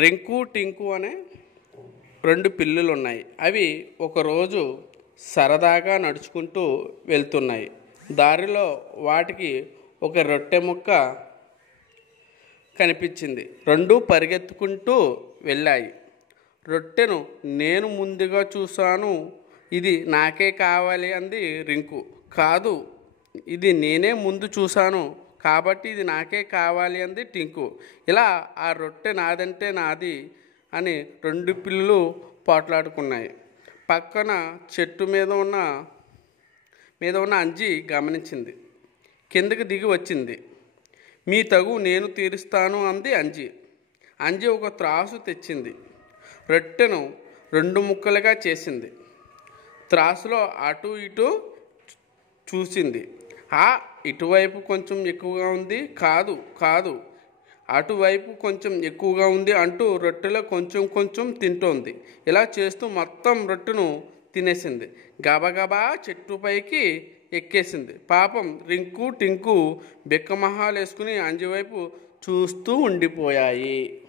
రింకు టింకు అనే రెండు పిల్లులు ఉన్నాయి. అవి ఒకరోజు సరదాగా నడుచుకుంటూ వెళ్తున్నాయి. దారిలో వాటికి ఒక రొట్టె ముక్క కనిపించింది. రెండూ పరిగెత్తుకుంటూ వెళ్ళాయి. రొట్టెను నేను ముందుగా చూశాను, ఇది నాకే కావాలి అంది రింకు. కాదు, ఇది నేనే ముందు చూశాను కాబట్టి ఇది నాకే కావాలి అంది టింకు. ఇలా ఆ రొట్టె నాదంటే నాది అని రెండు పిల్లులు పోట్లాడుకున్నాయి. పక్కన చెట్టు మీద ఉన్న అంజి గమనించింది. కిందకి దిగి వచ్చింది. మీ తగు నేను తీరుస్తాను అంది అంజి. అంజి ఒక త్రాసు తెచ్చింది. రొట్టెను రెండు ముక్కలుగా చేసింది. త్రాసులో అటు ఇటు చూసింది. ఇటువైపు కొంచెం ఎక్కువగా ఉంది, కాదు అటువైపు కొంచెం ఎక్కువగా ఉంది అంటూ రొట్టెలో కొంచెం కొంచెం తింటోంది. ఇలా చేస్తూ మొత్తం రొట్టెను తినేసింది. గబగబా చెట్టుపైకి ఎక్కేసింది. పాపం రింకు టింకు బిక్కమొహాలు వేసుకుని అంజి వైపు చూస్తూ ఉండిపోయాయి.